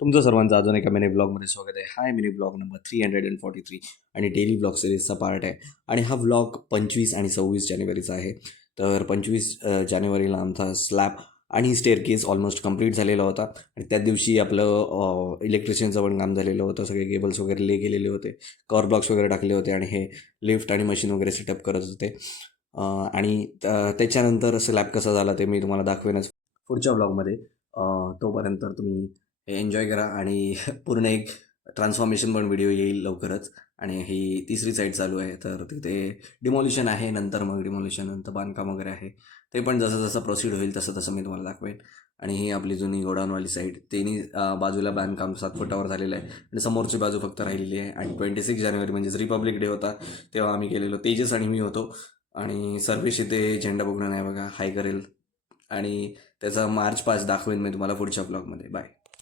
तुमचं सर्वांचं अजून एका मिनी ब्लॉगमध्ये स्वागत आहे. हाय, मिनी ब्लॉग नंबर 343 आणि डेली ब्लॉग सिरीजचा पार्ट आहे. आणि हा ब्लॉग 25 आणि 26 जानेवारीचा आहे. तर 25 जानेवारीला आमचा स्लॅब आणि स्टेअरकेस ऑलमोस्ट कंप्लीट झालेला होता. आणि त्याच दिवशी आपलं इलेक्ट्रिशियनचं पण काम झालेलं होतं. सगळे केबल्स वगैरे ले गेलेले होते, कवर ब्लॉक्स वगैरे टाकले होते आणि हे लिफ्ट आणि मशीन वगैरे सेटअप करत होते. आणि त्याच्यानंतर स्लॅब कसा झाला ते मी तुम्हाला दाखवेनच पुढच्या ब्लॉगमध्ये. तोपर्यंत तुम्ही एन्जॉय करा आणि पूर्ण एक ट्रान्सफॉर्मेशन पण व्हिडिओ येईल लवकरच. आणि ही तिसरी साईड चालू आहे, तर तिथे डिमॉलिशन आहे, नंतर मग डिमॉलिशन नंतर बांधकाम वगैरे आहे. ते पण जसं जसं प्रोसीड होईल तसं तसं मी तुम्हाला दाखवेन. आणि ही आपली जुनी गोडाऊनवाली साईड, तिन्ही बाजूला बांधकाम 7 फुटावर झालेलं आहे आणि समोरची बाजू फक्त राहिलेली आहे. आणि 26 जानेवारी म्हणजेच रिपब्लिक डे होता, तेव्हा आम्ही गेलेलो, तेजस आणि मी होतो. आणि सर्वेश इथे झेंडा बघणं नाही बघा, हाय करेल. आणि त्याचा मार्च पास्ट दाखवेन मी तुम्हाला पुढच्या ब्लॉगमध्ये. बाय.